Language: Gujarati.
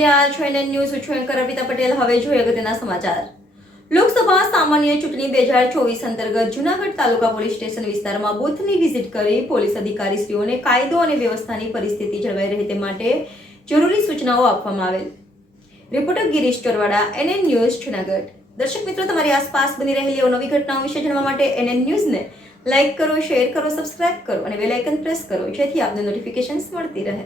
રહ્યા છો એનએન ન્યૂઝ. હું છું એન્કર અર્પિતા પટેલ. હવે જોઈએ અગત્યના સમાચાર. લોકસભા સામાન્ય ચૂંટણી 2024 અંતર્ગત જૂનાગઢ તાલુકા પોલીસ સ્ટેશન વિસ્તારમાં બૂથની વિઝિટ કરી પોલીસ અધિકારીશ્રીઓને કાયદો અને વ્યવસ્થાની પરિસ્થિતિ જળવાઈ રહે તે માટે જરૂરી સૂચનાઓ આપવામાં આવેલ. Reporter Girish Chorwada, NN news, Junagadh. દર્શક મિત્રો, તમારી આસપાસ બની રહેલી નવી ઘટનાઓ વિશે જાણવા માટે એનએન ન્યૂઝને લાઇક કરો, શેર કરો, સબસ્ક્રાઇબ કરો અને બેલ આઇકન પ્રેસ કરો, જેથી આપને નોટિફિકેશન્સ મળતી રહે.